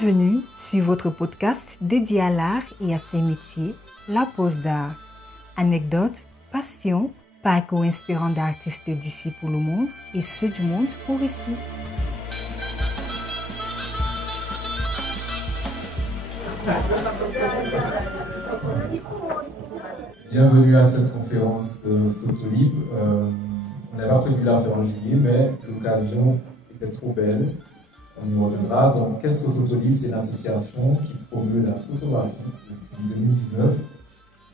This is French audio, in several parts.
Bienvenue sur votre podcast dédié à l'art et à ses métiers, La Pause d'Art. Anecdotes, passions, parcours inspirants d'artistes d'ici pour le monde et ceux du monde pour ici. Bienvenue à cette conférence de Photolib. On n'avait pas prévu la faire en juillet, mais l'occasion était trop belle. On y reviendra. Donc, qu'est-ce que Photolib? C'est une association qui promeut la photographie depuis 2019.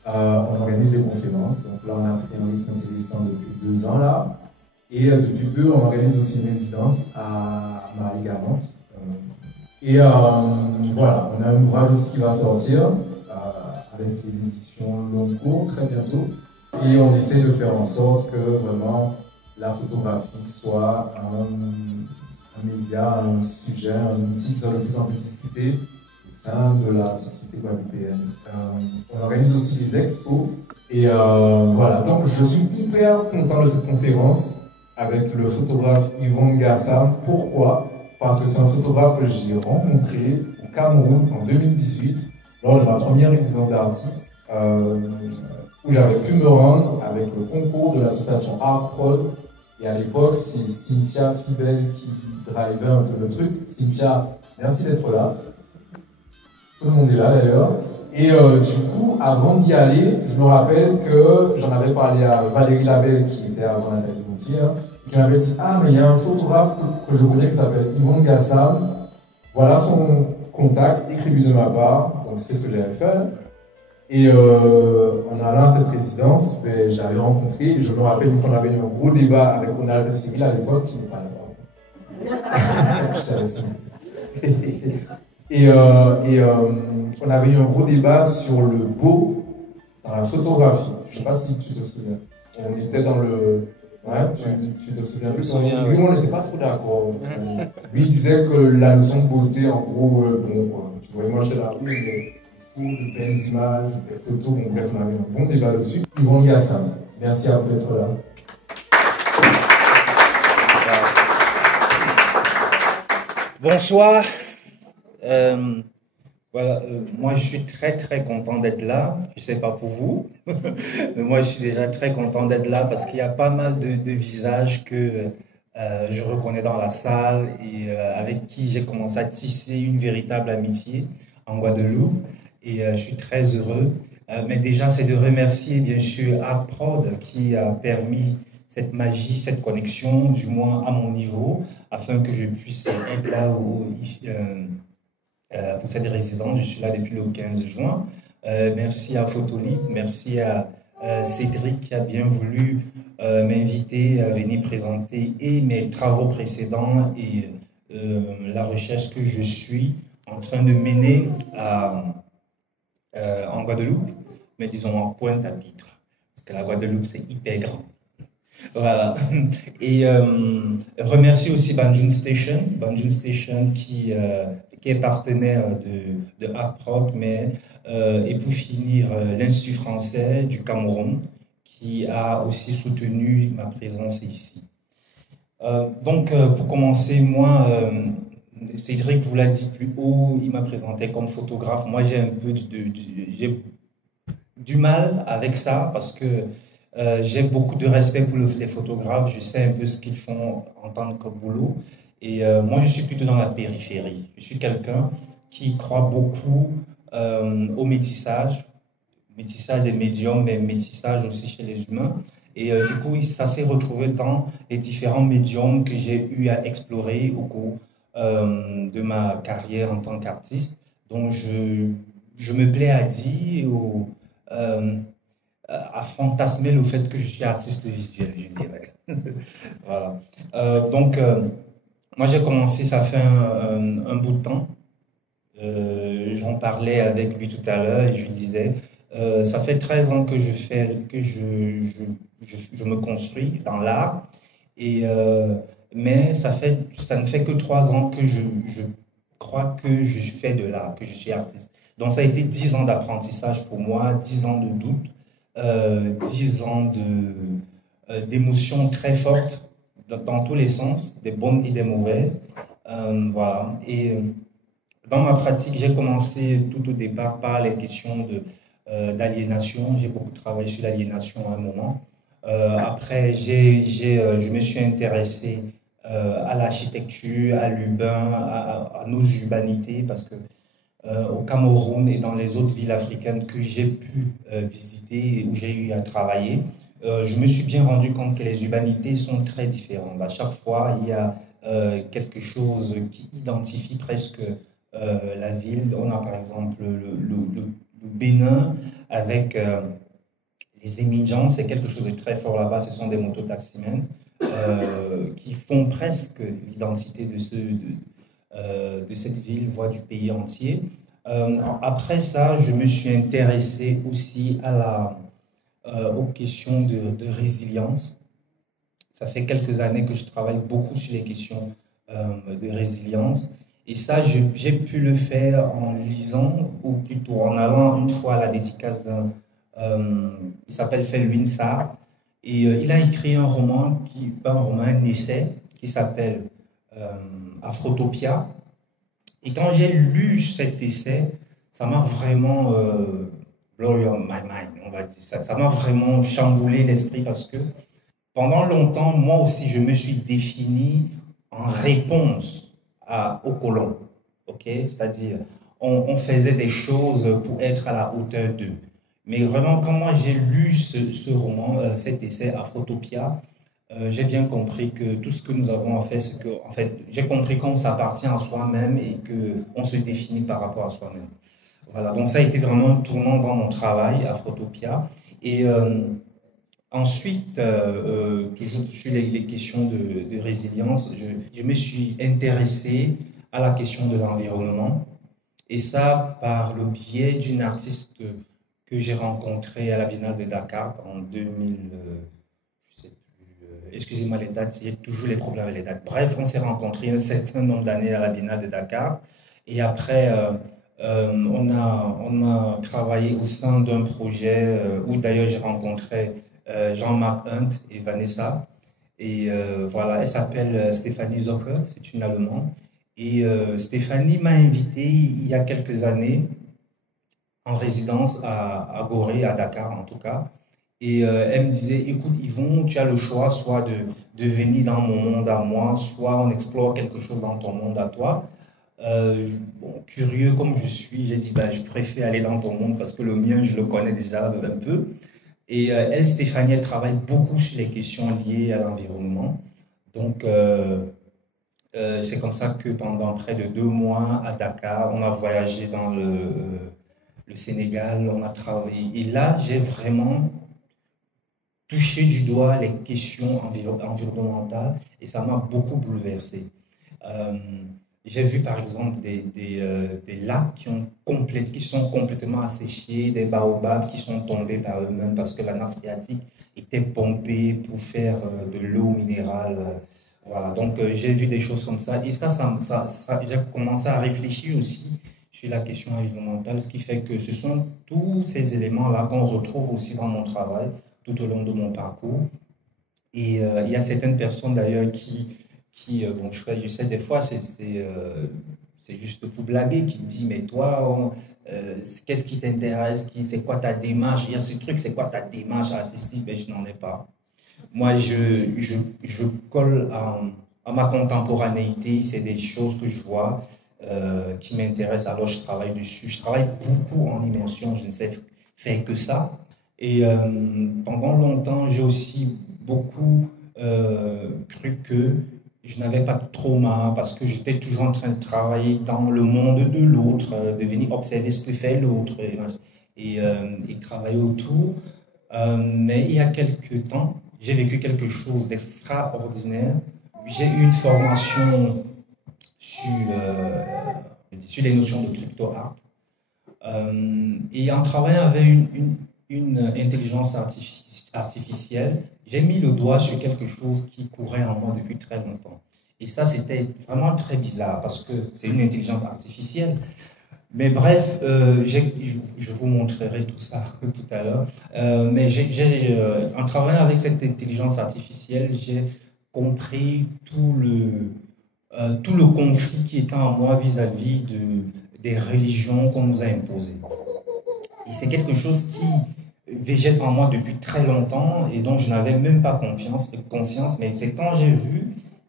On organise des conférences. Donc là, on a pris un rythme intéressant depuis 2 ans là. Et depuis peu, on organise aussi une résidence à Marie-Galante. Voilà, on a un ouvrage aussi qui va sortir avec les éditions long cours très bientôt. Et on essaie de faire en sorte que vraiment la photographie soit un média, un sujet, un outil qui soit de plus en plus discuté au sein de la société guadeloupéenne. On organise aussi des expos. Et voilà, donc je suis hyper content de cette conférence avec le photographe Yvon Gassam. Pourquoi? Parce que c'est un photographe que j'ai rencontré au Cameroun en 2018 lors de ma première résidence d'artiste où j'avais pu me rendre avec le concours de l'association Art Prod. Et à l'époque, c'est Cynthia Fibel qui drivait un peu le truc. Cynthia, merci d'être là. Tout le monde est là d'ailleurs. Et du coup, avant d'y aller, je me rappelle que j'en avais parlé à Valérie Labelle, qui était avant Nathalie Gauthier, qui m'avait dit « Ah, mais il y a un photographe que je connais qui s'appelle Yvon Gassam. Voilà son contact, écris-lui de ma part. » Donc c'est ce que j'avais fait. Et en allant à cette résidence, ben, j'avais rencontré, je me rappelle qu'on avait eu un gros débat avec Ronald Cyril à l'époque, qui n'est pas là. Je savais ça. On avait eu un gros débat sur le beau dans la photographie. Je ne sais pas si tu te souviens. On était dans le... Ouais, tu te souviens plus? Lui, on n'était pas trop d'accord. Lui, il disait que la notion de beauté, en gros, bon, quoi. Tu vois, moi, j'étais là, oui, de belles images, des photos, bon, bref, on avait un bon débat dessus. Yvon Gassam, merci à vous d'être là. Bonsoir. Voilà, moi je suis très content d'être là. Je ne sais pas pour vous, mais moi je suis déjà très content d'être là parce qu'il y a pas mal de visages que je reconnais dans la salle et avec qui j'ai commencé à tisser une véritable amitié en Guadeloupe. Et je suis très heureux. Mais déjà, c'est de remercier bien sûr Art Prod qui a permis cette magie, cette connexion, du moins à mon niveau, afin que je puisse être là pour cette résidence. Je suis là depuis le 15 juin. Merci à Photolib, merci à Cédric qui a bien voulu m'inviter à venir présenter et mes travaux précédents et la recherche que je suis en train de mener en Guadeloupe, mais disons en Pointe-à-Pitre, parce que la Guadeloupe c'est hyper grand. Voilà. Et remercier aussi Banjun Station qui est partenaire de Art Prod, mais et pour finir l'Institut français du Cameroun qui a aussi soutenu ma présence ici. Donc pour commencer, moi Cédric vous l'a dit plus haut, il m'a présenté comme photographe. Moi j'ai un peu j'ai du mal avec ça parce que j'ai beaucoup de respect pour les photographes, je sais un peu ce qu'ils font en tant que boulot. Et moi, je suis plutôt dans la périphérie. Je suis quelqu'un qui croit beaucoup au métissage des médiums, mais métissage aussi chez les humains. Et du coup, ça s'est retrouvé dans les différents médiums que j'ai eu à explorer au cours de ma carrière en tant qu'artiste. Donc, je me plais à dire à fantasmer le fait que je suis artiste visuel, je dirais. Voilà. Moi j'ai commencé, ça fait un bout de temps. J'en parlais avec lui tout à l'heure et je lui disais, ça fait 13 ans que je me construis dans l'art, mais ça ne fait que 3 ans que je crois que je fais de l'art, que je suis artiste. Donc ça a été 10 ans d'apprentissage pour moi, 10 ans de doute. 10 ans d'émotions très fortes dans tous les sens, des bonnes et des mauvaises. Voilà. Et Dans ma pratique, j'ai commencé tout au départ par les questions d'aliénation. J'ai beaucoup travaillé sur l'aliénation à un moment. Après, je me suis intéressé à l'architecture, à l'urbain, à nos urbanités, parce que au Cameroun et dans les autres villes africaines que j'ai pu visiter et où j'ai eu à travailler, je me suis bien rendu compte que les urbanités sont très différentes. À chaque fois, il y a quelque chose qui identifie presque la ville. On a par exemple le Bénin avec les Émidjans, c'est quelque chose de très fort là-bas. Ce sont des mototaximens qui font presque l'identité de cette ville, voire du pays entier. Après ça, je me suis intéressé aussi aux questions de résilience. Ça fait quelques années que je travaille beaucoup sur les questions de résilience. Et ça, j'ai pu le faire en lisant, ou plutôt en allant une fois à la dédicace il s'appelle Felwine Sarr. Et il a écrit un roman, un essai, qui s'appelle Afrotopia. Et quand j'ai lu cet essai, ça m'a vraiment blow my mind, on va dire. Ça m'a vraiment chamboulé l'esprit parce que pendant longtemps, moi aussi, je me suis défini en réponse aux colons. Okay? C'est-à-dire, on faisait des choses pour être à la hauteur d'eux. Mais vraiment, quand moi j'ai lu ce roman, cet essai Afrotopia, j'ai bien compris que tout ce que nous avons à faire, c'est que, en fait, j'ai compris qu'on s'appartient à soi-même et qu'on se définit par rapport à soi-même. Voilà, donc ça a été vraiment un tournant dans mon travail, Afrotopia. Et ensuite, toujours sur les questions de résilience, je me suis intéressé à la question de l'environnement. Et ça, par le biais d'une artiste que j'ai rencontrée à la Biennale de Dakar en 2000. Excusez-moi les dates, il y a toujours les problèmes avec les dates. Bref, on s'est rencontrés un certain nombre d'années à la Biennale de Dakar. Et après, on a travaillé au sein d'un projet où d'ailleurs j'ai rencontré Jean-Marc Hunt et Vanessa. Et voilà, elle s'appelle Stéphanie Zocke, c'est une Allemande. Et Stéphanie m'a invité il y a quelques années en résidence à Gorée, à Dakar en tout cas. Et elle me disait, écoute Yvon, tu as le choix soit de venir dans mon monde à moi, soit on explore quelque chose dans ton monde à toi. Bon, curieux comme je suis, j'ai dit, bah, je préfère aller dans ton monde parce que le mien, je le connais déjà un peu. Et elle, Stéphanie, elle travaille beaucoup sur les questions liées à l'environnement. Donc, c'est comme ça que pendant près de 2 mois à Dakar, on a voyagé dans le Sénégal, on a travaillé. Et là, j'ai vraiment touché du doigt les questions environnementales et ça m'a beaucoup bouleversé. J'ai vu par exemple des lacs qui sont complètement asséchés, des baobabs qui sont tombés par eux-mêmes parce que la nappe phréatique était pompée pour faire de l'eau minérale. Voilà, donc j'ai vu des choses comme ça et j'ai commencé à réfléchir aussi sur la question environnementale, ce qui fait que ce sont tous ces éléments-là qu'on retrouve aussi dans mon travail tout au long de mon parcours. Et il y a certaines personnes d'ailleurs bon, je sais des fois c'est juste pour blaguer, qui me dit mais toi, qu'est-ce qui t'intéresse, c'est quoi ta démarche, il y a ce truc, c'est quoi ta démarche artistique, ben, je n'en ai pas. Moi, je colle à ma contemporanéité, c'est des choses que je vois qui m'intéressent, alors je travaille dessus. Je travaille beaucoup en immersion, je ne sais faire que ça. Et pendant longtemps, j'ai aussi beaucoup cru que je n'avais pas de trauma parce que j'étais toujours en train de travailler dans le monde de l'autre, de venir observer ce que fait l'autre et travailler autour. Mais il y a quelques temps, j'ai vécu quelque chose d'extraordinaire. J'ai eu une formation sur les notions de crypto-art. Et en travaillant avec une intelligence artificielle, j'ai mis le doigt sur quelque chose qui courait en moi depuis très longtemps. Et ça, c'était vraiment très bizarre parce que c'est une intelligence artificielle. Mais bref, je vous montrerai tout ça tout à l'heure. Mais en travaillant avec cette intelligence artificielle, j'ai compris tout le conflit qui était en moi vis-à-vis des religions qu'on nous a imposées. Et c'est quelque chose qui végète en moi depuis très longtemps et dont je n'avais même pas conscience, mais c'est quand j'ai vu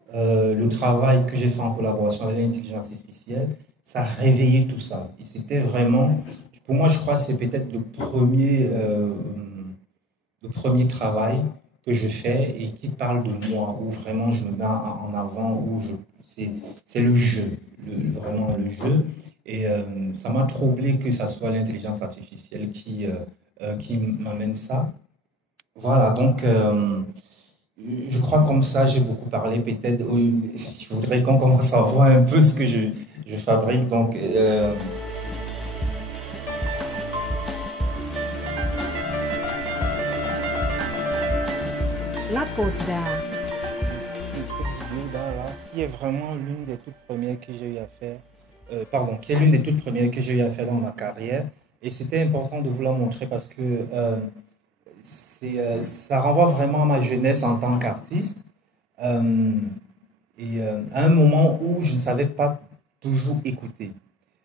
le travail que j'ai fait en collaboration avec l'intelligence artificielle, ça a réveillé tout ça. Et c'était vraiment, pour moi, je crois que c'est peut-être le premier travail que je fais et qui parle de moi, où vraiment je me mets en avant, où c'est le jeu, vraiment le jeu. Et ça m'a troublé que ça soit l'intelligence artificielle qui m'amène ça. Voilà, donc je crois comme ça, j'ai beaucoup parlé. Peut-être, il faudrait qu'on commence à voir un peu ce que je fabrique. Donc, La pose d'art. Qui est vraiment l'une des toutes premières que j'ai eu à faire. Qui est l'une des toutes premières que j'ai eu à faire dans ma carrière. Et c'était important de vous la montrer parce que ça renvoie vraiment à ma jeunesse en tant qu'artiste. À un moment où je ne savais pas toujours écouter.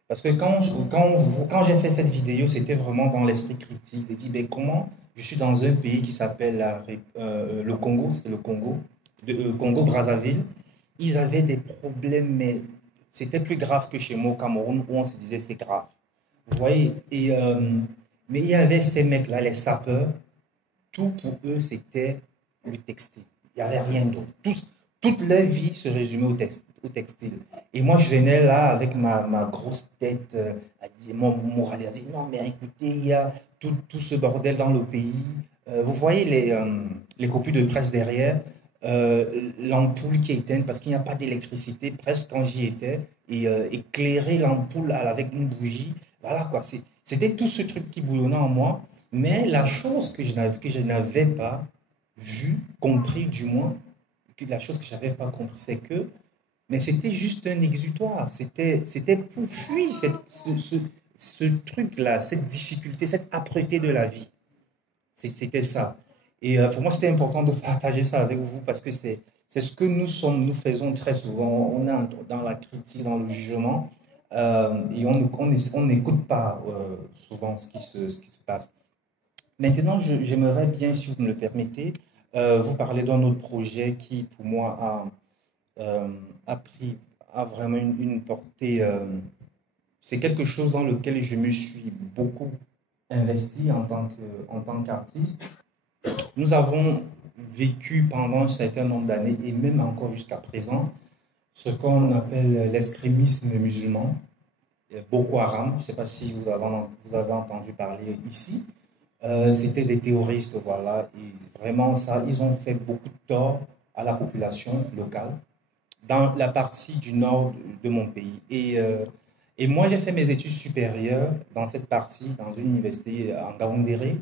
Parce que quand j'ai fait cette vidéo, c'était vraiment dans l'esprit critique. J'ai dit, ben, comment je suis dans un pays qui s'appelle le Congo, c'est le Congo, Congo-Brazzaville. Ils avaient des problèmes, mais c'était plus grave que chez moi au Cameroun, où on se disait c'est grave. Vous voyez, mais il y avait ces mecs-là, les sapeurs, tout pour eux, c'était le textile. Il n'y avait rien d'autre. Toute leur vie se résumait au textile. Et moi, je venais là avec ma grosse tête, mon moral, à dire non, mais écoutez, il y a tout ce bordel dans le pays. Vous voyez les copies de presse derrière, l'ampoule qui est éteinte parce qu'il n'y a pas d'électricité, presque quand j'y étais, et éclairer l'ampoule avec une bougie. Voilà quoi, c'était tout ce truc qui bouillonnait en moi. Mais la chose que je n'avais pas vue, compris du moins, la chose que je n'avais pas compris, c'est que mais c'était juste un exutoire. C'était pour fuir ce truc-là, cette difficulté, cette âpreté de la vie. C'était ça. Et pour moi, c'était important de partager ça avec vous parce que c'est ce que nous faisons très souvent. On est dans la critique, dans le jugement et on n'écoute pas souvent ce qui se passe. Maintenant, j'aimerais bien, si vous me le permettez, vous parler d'un autre projet qui, pour moi, a vraiment une portée. C'est quelque chose dans lequel je me suis beaucoup investi en tant qu'artiste. Nous avons vécu pendant un certain nombre d'années, et même encore jusqu'à présent, ce qu'on appelle l'extrémisme musulman, Boko Haram. Je ne sais pas si vous avez entendu parler ici. C'était des terroristes, voilà, et vraiment ça, ils ont fait beaucoup de tort à la population locale dans la partie du nord de mon pays. Et moi, j'ai fait mes études supérieures dans cette partie, dans une université en Gaoundéré.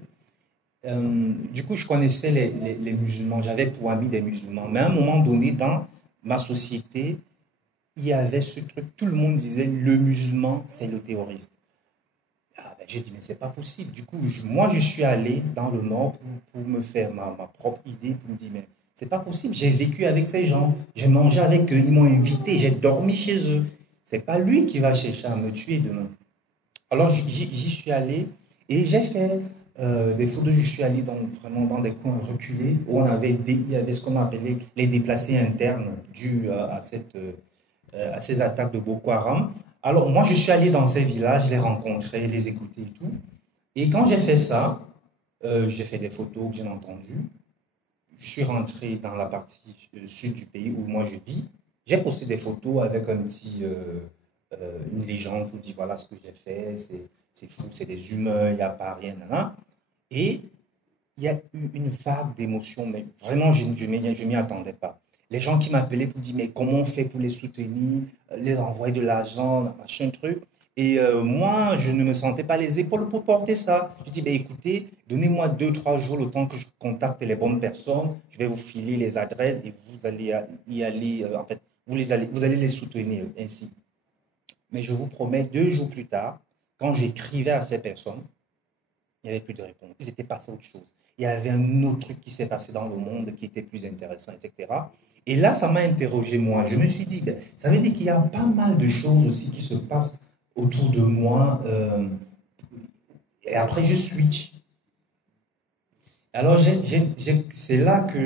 Du coup, je connaissais les musulmans, j'avais pour amis des musulmans. Mais à un moment donné, dans ma société, il y avait ce truc, tout le monde disait le musulman, c'est le terroriste. J'ai dit, mais c'est pas possible. Du coup, moi, je suis allé dans le Nord pour me faire ma propre idée, pour me dire, mais c'est pas possible. J'ai vécu avec ces gens, j'ai mangé avec eux, ils m'ont invité, j'ai dormi chez eux. C'est pas lui qui va chercher à me tuer demain. Alors, j'y suis allé et j'ai fait des photos. Je suis allé vraiment dans des coins reculés où il y avait ce qu'on appelait les déplacés internes dus à ces attaques de Boko Haram. Alors, moi, je suis allé dans ces villages, les rencontrer, les écouter et tout. Et quand j'ai fait ça, j'ai fait des photos, bien entendu. Je suis rentré dans la partie sud du pays où moi je vis. J'ai posté des photos avec une légende pour dire voilà ce que j'ai fait, c'est fou, c'est des humains, il n'y a pas rien. Là. Et il y a eu une vague d'émotions, mais vraiment, je ne m'y attendais pas. Les gens qui m'appelaient pour dire mais comment on fait pour les soutenir, les envoyer de l'argent, machin truc. Et moi, je ne me sentais pas les épaules pour porter ça. Je dis ben, écoutez, donnez-moi 2-3 jours le temps que je contacte les bonnes personnes. Je vais vous filer les adresses et vous allez y aller. En fait, vous allez les soutenir ainsi. Mais je vous promets, 2 jours plus tard, quand j'écrivais à ces personnes, il n'y avait plus de réponse. Ils étaient passés à autre chose. Il y avait un autre truc qui s'est passé dans le monde qui était plus intéressant, etc. Et là, ça m'a interrogé, moi. Je me suis dit, ben, ça veut dire qu'il y a pas mal de choses aussi qui se passent autour de moi. Et après, je switch. Alors, c'est là que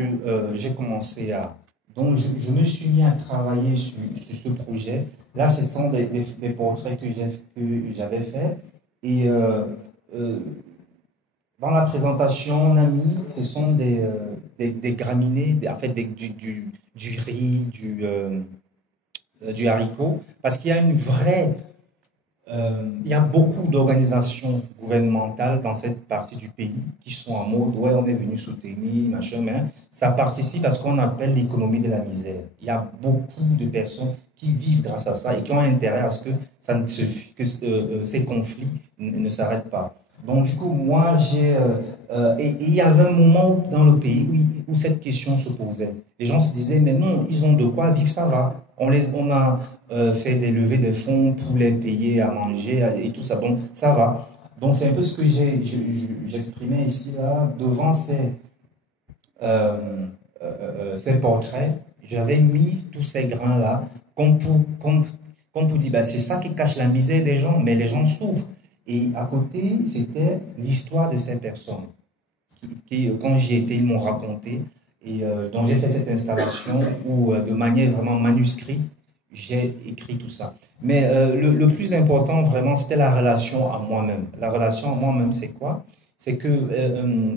j'ai commencé à... Donc, je me suis mis à travailler sur ce projet. Là, ce sont des portraits que j'avais faits. Et dans la présentation, on a mis, ce sont des graminées, en fait, du riz, du haricot, parce qu'il y a une vraie... il y a beaucoup d'organisations gouvernementales dans cette partie du pays qui sont en mode, ouais, on est venu soutenir, machin, mais ça participe à ce qu'on appelle l'économie de la misère. Il y a beaucoup de personnes qui vivent grâce à ça et qui ont intérêt à ce que, ces conflits ne s'arrêtent pas. Donc, du coup, moi, et il y avait un moment dans le pays où cette question se posait. Les gens se disaient, mais non, ils ont de quoi vivre, ça va. On a fait des levées de fonds pour les payer à manger et tout ça. Donc, ça va. Donc, c'est un peu ce que j'exprimais ici, là, devant ces portraits. J'avais mis tous ces grains-là, comme pour dire, bah, c'est ça qui cache la misère des gens, mais les gens souffrent. Et à côté, c'était l'histoire de ces personnes qui quand j'y étais, ils m'ont raconté. Et donc, j'ai fait cette installation où, de manière vraiment manuscrite, j'ai écrit tout ça. Mais le plus important, vraiment, c'était la relation à moi-même. La relation à moi-même, c'est quoi? C'est que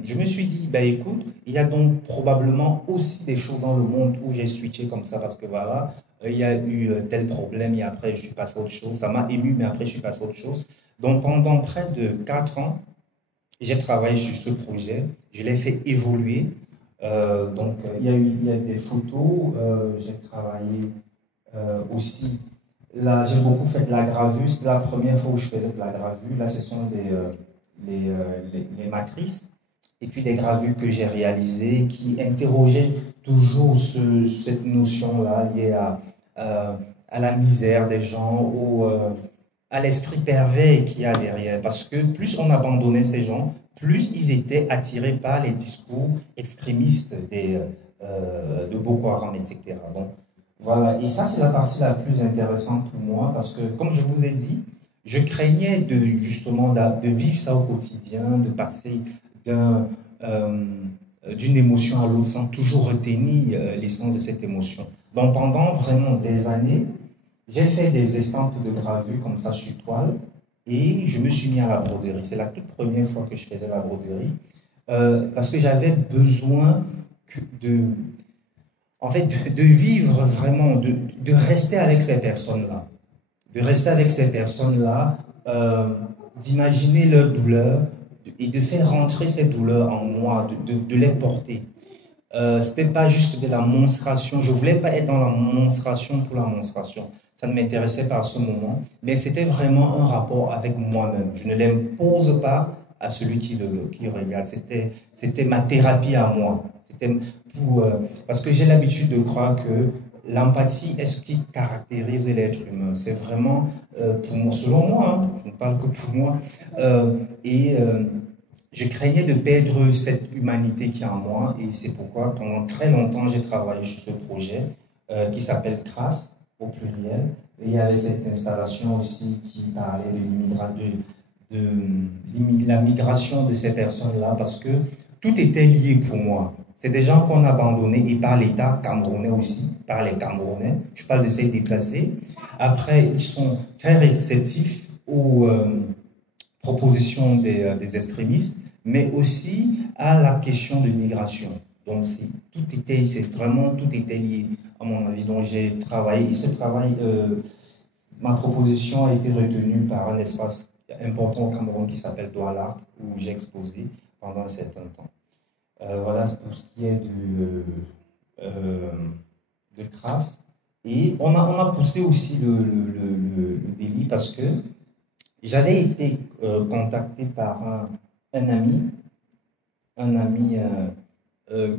je me suis dit, bah, écoute, il y a donc probablement aussi des choses dans le monde où j'ai switché comme ça, parce que voilà, il y a eu tel problème et après, je suis passé à autre chose. Ça m'a ému, mais après, je suis passé à autre chose. Donc, pendant près de 4 ans, j'ai travaillé sur ce projet. Je l'ai fait évoluer. Donc, il y a des photos. J'ai travaillé aussi. Là, j'ai beaucoup fait de la gravure. C'était la première fois où je faisais de la gravure. Là, ce sont les matrices. Et puis, des gravures que j'ai réalisées qui interrogeaient toujours cette notion-là liée à la misère des gens, à l'esprit pervers qu'il y a derrière. Parce que plus on abandonnait ces gens, plus ils étaient attirés par les discours extrémistes de Boko Haram, etc. Donc, voilà. Et ça, c'est la partie la plus intéressante pour moi, parce que, comme je vous ai dit, je craignais justement de vivre ça au quotidien, de passer d'une émotion à l'autre sans toujours retenir l'essence de cette émotion. Donc, pendant vraiment des années, j'ai fait des estampes de gravure comme ça sur toile et je me suis mis à la broderie. C'est la toute première fois que je faisais la broderie parce que j'avais besoin en fait, de vivre vraiment, de rester avec ces personnes-là. De rester avec ces personnes-là, d'imaginer leur douleur et de faire rentrer ces douleurs en moi, de les porter. C'était pas juste de la monstration. Je voulais pas être dans la monstration pour la monstration. Ça ne m'intéressait pas à ce moment, mais c'était vraiment un rapport avec moi-même. Je ne l'impose pas à celui qui regarde. C'était ma thérapie à moi. C'était parce que j'ai l'habitude de croire que l'empathie est ce qui caractérise l'être humain. C'est vraiment, pour moi, selon moi, hein, je ne parle que pour moi, je craignais de perdre cette humanité qui est en moi, et c'est pourquoi pendant très longtemps j'ai travaillé sur ce projet qui s'appelle CRAS au pluriel. Et il y avait cette installation aussi qui parlait de la migration de ces personnes-là, parce que tout était lié pour moi. C'est des gens qu'on a abandonnés, et par l'État camerounais aussi, par les Camerounais. Je parle de ces déplacés. Après, ils sont très réceptifs aux propositions des extrémistes, mais aussi à la question de migration. Donc, tout était lié, à mon avis. Donc, j'ai travaillé, et ce travail, ma proposition a été retenue par un espace important au Cameroun qui s'appelle Douala, où j'ai exposé pendant un certain temps. Voilà pour ce qui est de traces. Et on a poussé aussi le délit parce que j'avais été contacté par un ami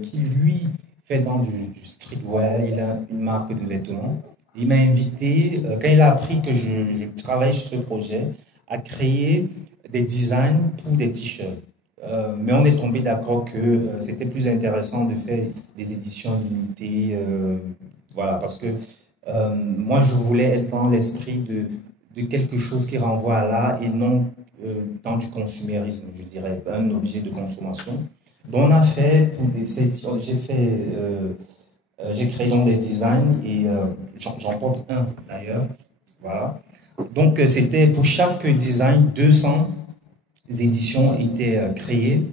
qui, lui, fait dans du streetwear. Il a une marque de vêtements. Il m'a invité, quand il a appris que je travaille sur ce projet, à créer des designs pour des t-shirts. Mais on est tombé d'accord que c'était plus intéressant de faire des éditions limitées, voilà, parce que moi je voulais être dans l'esprit de quelque chose qui renvoie à l'art et non dans du consumérisme, je dirais, un objet de consommation. Donc on a fait pour des sections, j'ai créé donc des designs et j'en porte un d'ailleurs. Voilà. Donc c'était pour chaque design, 200 éditions étaient créées.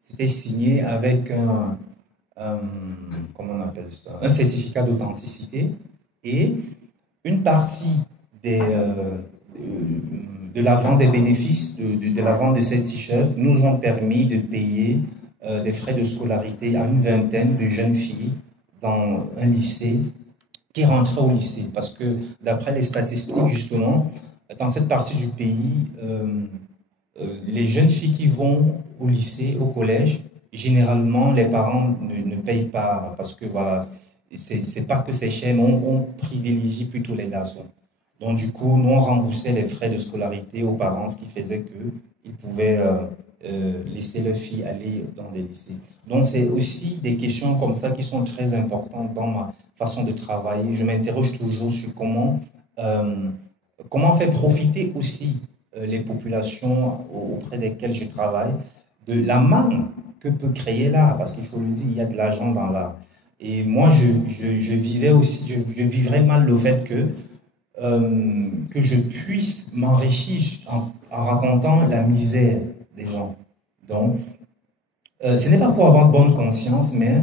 C'était signé avec comment on appelle ça, un certificat d'authenticité et une partie de la vente des bénéfices de la vente de ces t-shirts nous ont permis de payer des frais de scolarité à une vingtaine de jeunes filles dans un lycée qui rentraient au lycée. Parce que d'après les statistiques, justement, dans cette partie du pays, les jeunes filles qui vont au lycée, au collège, généralement, les parents ne payent pas parce que voilà, c'est pas que c'est cher, mais on privilégie plutôt les garçons. Donc, du coup, nous, on remboursait les frais de scolarité aux parents, ce qui faisait qu'ils pouvaient laisser leurs filles aller dans des lycées. Donc, c'est aussi des questions comme ça qui sont très importantes dans ma façon de travailler. Je m'interroge toujours sur comment faire profiter aussi les populations auprès desquelles je travaille de la manne que peut créer l'art, parce qu'il faut le dire, il y a de l'argent dans l'art. Et moi, je vivais aussi, je vivrais mal le fait que je puisse m'enrichir en racontant la misère des gens. Donc, ce n'est pas pour avoir bonne conscience, mais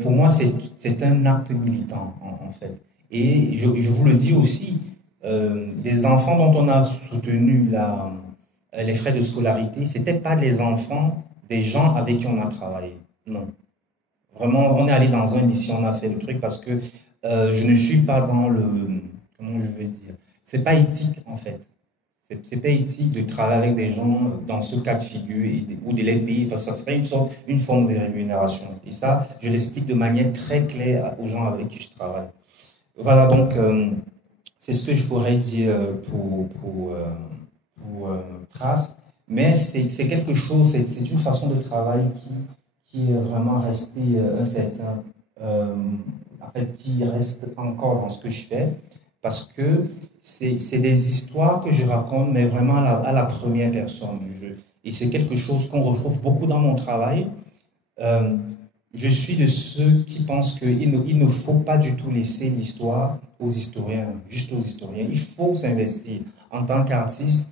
pour moi, c'est un acte militant, en fait. Et je vous le dis aussi, les enfants dont on a soutenu les frais de scolarité, ce n'étaient pas les enfants des gens avec qui on a travaillé. Non. Vraiment, on est allé dans un lycée, on a fait le truc parce que je ne suis pas dans le... Comment je vais dire? C'est pas éthique, en fait. C'est pas éthique de travailler avec des gens dans ce cas de figure ou de les payer, parce que ça serait une forme de rémunération. Et ça, je l'explique de manière très claire aux gens avec qui je travaille. Voilà, donc, c'est ce que je pourrais dire pour Trace. Mais c'est quelque chose, c'est une façon de travail qui est vraiment resté un certain... en fait, qui reste encore dans ce que je fais. Parce que c'est des histoires que je raconte, mais vraiment à la première personne. Et c'est quelque chose qu'on retrouve beaucoup dans mon travail. Je suis de ceux qui pensent qu'il ne faut pas du tout laisser l'histoire aux historiens, juste aux historiens. Il faut s'investir. En tant qu'artiste,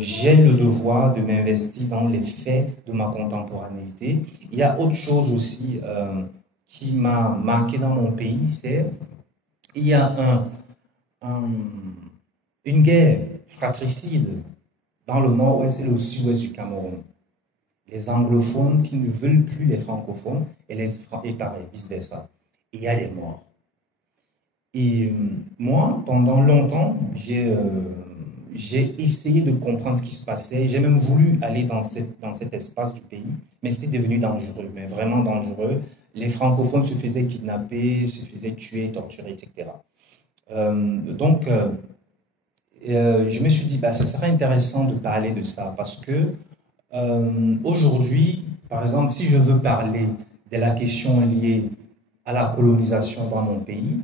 j'ai le devoir de m'investir dans les faits de ma contemporanéité. Il y a autre chose aussi qui m'a marqué dans mon pays, c'est il y a une guerre fratricide dans le nord-ouest et le sud-ouest du Cameroun. Les anglophones qui ne veulent plus les francophones et pareil, vice-versa. Et il y a des morts. Et moi, pendant longtemps, j'ai essayé de comprendre ce qui se passait. J'ai même voulu aller dans cet espace du pays, mais c'était devenu dangereux, mais vraiment dangereux. Les francophones se faisaient kidnapper, se faisaient tuer, torturer, etc. Donc, je me suis dit, ça serait intéressant de parler de ça parce que aujourd'hui, par exemple, si je veux parler de la question liée à la colonisation dans mon pays,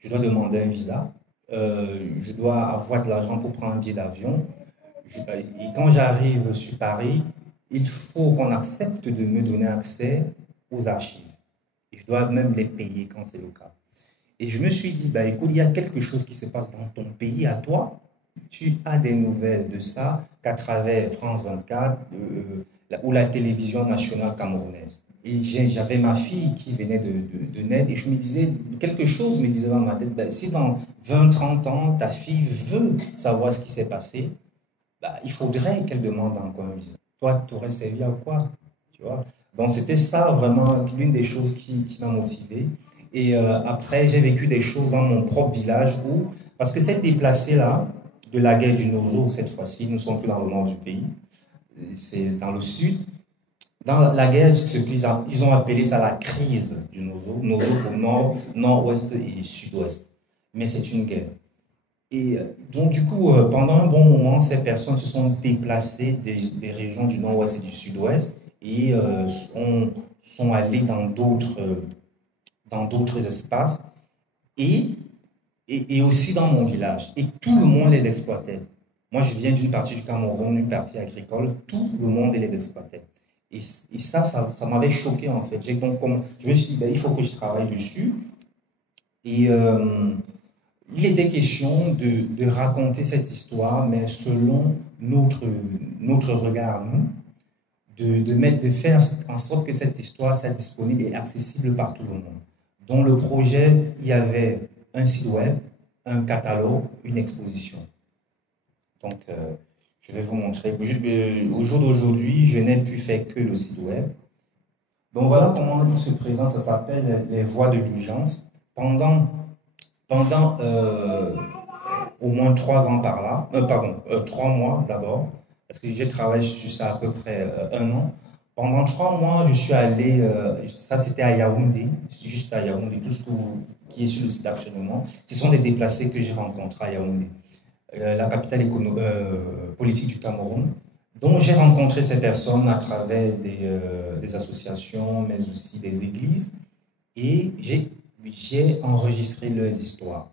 je dois demander un visa, je dois avoir de l'argent pour prendre un billet d'avion. Et quand j'arrive sur Paris, il faut qu'on accepte de me donner accès aux archives. Et je dois même les payer quand c'est le cas. Et je me suis dit, écoute, il y a quelque chose qui se passe dans ton pays à toi. Tu as des nouvelles de ça qu'à travers France 24 ou la télévision nationale camerounaise. Et j'avais ma fille qui venait de naître et je me disais, quelque chose me disait dans ma tête, si dans 20-30 ans, ta fille veut savoir ce qui s'est passé, il faudrait qu'elle demande encore un visa. Toi, tu aurais servi à quoi, tu vois? Donc c'était ça vraiment l'une des choses qui m'a motivé. Et après, j'ai vécu des choses dans mon propre village parce que cette déplacée-là, de la guerre du Nozo, cette fois-ci, nous ne sommes plus dans le nord du pays, c'est dans le sud. Dans la guerre, ils ont appelé ça la crise du Nozo. Nozo pour nord, nord-ouest et sud-ouest. Mais c'est une guerre. Et donc, du coup, pendant un bon moment, ces personnes se sont déplacées des régions du nord-ouest et du sud-ouest et sont allées dans d'autres espaces. Et et aussi dans mon village. Et tout le monde les exploitait. Moi, je viens d'une partie du Cameroun, une partie agricole, tout le monde les exploitait. Et ça m'avait choqué en fait. Donc, je me suis dit, ben, il faut que je travaille dessus. Et il était question de raconter cette histoire, mais selon notre regard, nous, de faire en sorte que cette histoire soit disponible et accessible par tout le monde. Dans le projet, il y avait un site web, un catalogue, une exposition. Donc, je vais vous montrer. Au jour d'aujourd'hui, je n'ai pu faire que le site web. Donc, voilà comment il se présente. Ça s'appelle les voies de l'urgence. Pendant au moins 3 ans par là, 3 mois d'abord, parce que j'ai travaillé sur ça à peu près 1 an. Pendant 3 mois, je suis allé, ça c'était à Yaoundé, juste à Yaoundé, tout ce qui est sur le site actuellement, ce sont des déplacés que j'ai rencontrés à Yaoundé, la capitale politique du Cameroun. Donc j'ai rencontré ces personnes à travers des associations, mais aussi des églises, et j'ai enregistré leurs histoires.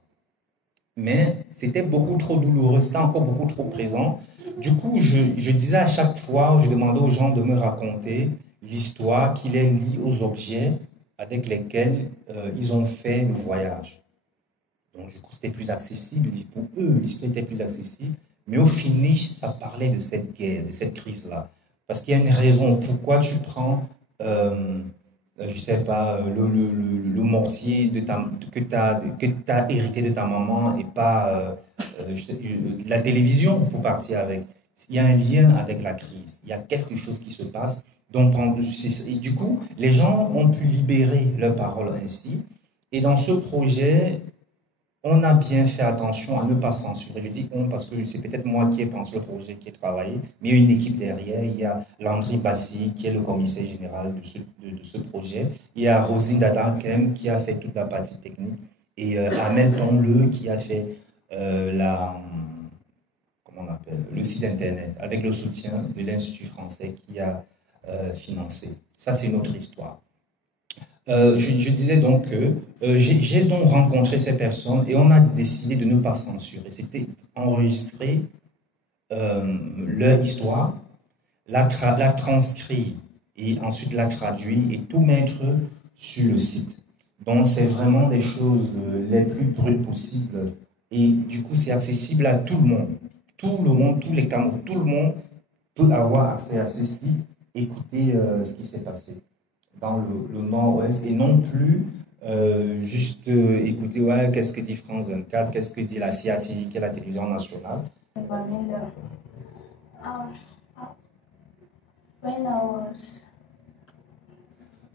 Mais c'était beaucoup trop douloureux, c'était encore beaucoup trop présent. Du coup, je disais à chaque fois, je demandais aux gens de me raconter l'histoire qui les lie aux objets avec lesquels ils ont fait le voyage. Donc, du coup, c'était plus accessible. Pour eux, l'histoire était plus accessible. Mais au finish, ça parlait de cette guerre, de cette crise-là. Parce qu'il y a une raison. Pourquoi tu prends, je ne sais pas, le mortier que tu as hérité de ta maman et pas la télévision pour partir avec. Il y a un lien avec la crise. Il y a quelque chose qui se passe. Donc, et du coup, les gens ont pu libérer leurs paroles ainsi. Et dans ce projet, on a bien fait attention à ne pas censurer. Je dis on parce que c'est peut-être moi qui ai pensé le projet, qui ai travaillé, mais il y a une équipe derrière. Il y a Landry Bassi, qui est le commissaire général de ce projet. Il y a Rosine Dadankem, qui a fait toute la partie technique. Et Ahmed Tonle, qui a fait le site internet, avec le soutien de l'Institut français qui a financé. Ça, c'est notre histoire. Je disais donc que j'ai donc rencontré ces personnes et on a décidé de ne pas censurer. C'était enregistrer leur histoire, la transcrire et ensuite la traduire et tout mettre sur le site. Donc c'est vraiment des choses les plus brutes possibles et du coup c'est accessible à tout le monde. Tout le monde, tous les Camerounais, tout le monde peut avoir accès à ce site, écouter ce qui s'est passé dans le Nord-Ouest et non plus juste écouter ouais, qu'est-ce que dit France 24, qu'est-ce que dit la CIATI, qui est la télévision nationale.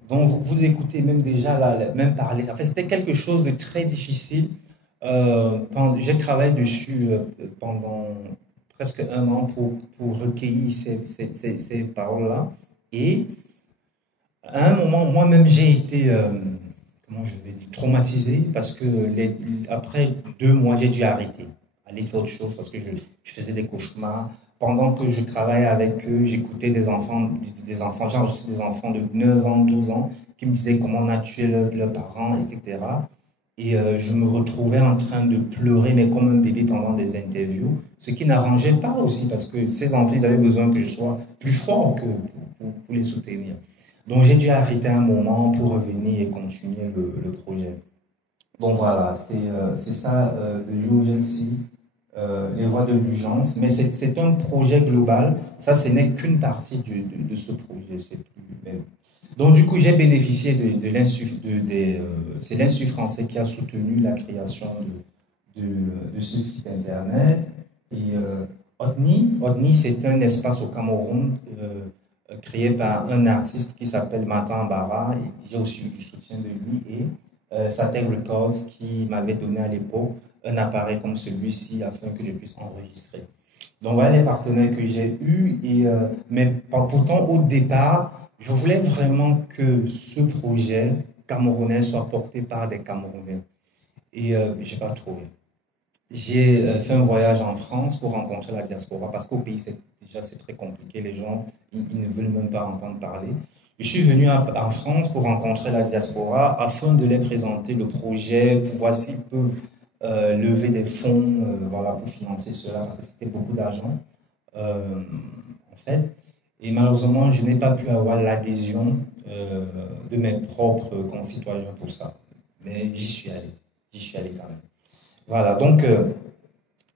Donc vous écoutez même déjà même parler. En fait, c'était quelque chose de très difficile. J'ai travaillé dessus pendant presque 1 an pour recueillir ces paroles-là. Et à un moment, moi-même, j'ai été, comment je vais dire, traumatisé parce que après 2 mois, j'ai dû arrêter, aller faire autre chose parce que je faisais des cauchemars. Pendant que je travaillais avec eux, j'écoutais des enfants, genre aussi des enfants de 9 ans, 12 ans, qui me disaient comment on a tué leurs parents, etc. Et je me retrouvais en train de pleurer, mais comme un bébé pendant des interviews, ce qui n'arrangeait pas aussi, parce que ces enfants, ils avaient besoin que je sois plus fort pour les soutenir. Donc j'ai dû arrêter un moment pour revenir et continuer le projet. Bon voilà, c'est ça, de Urgency, les voies de l'urgence, mais c'est un projet global, ça ce n'est qu'une partie de ce projet, c'est plus même. Donc du coup j'ai bénéficié de c'est l'Institut français qui a soutenu la création de ce site internet. Et Otni c'est un espace au Cameroun créé par un artiste qui s'appelle Matan Ambara, et j'ai aussi eu du soutien de lui, et Satec Records qui m'avait donné à l'époque un appareil comme celui-ci afin que je puisse enregistrer. Donc voilà les partenaires que j'ai eus, mais pourtant au départ, je voulais vraiment que ce projet camerounais soit porté par des Camerounais. Et je n'ai pas trouvé. J'ai fait un voyage en France pour rencontrer la diaspora, parce qu'au pays, c'est très compliqué. Les gens, ils ne veulent même pas entendre parler. Je suis venu en France pour rencontrer la diaspora afin de les présenter le projet, pour voir s'ils peuvent lever des fonds voilà, pour financer cela, parce que c'était beaucoup d'argent, en fait. Et malheureusement, je n'ai pas pu avoir l'adhésion de mes propres concitoyens pour ça. Mais j'y suis allé quand même. Voilà, donc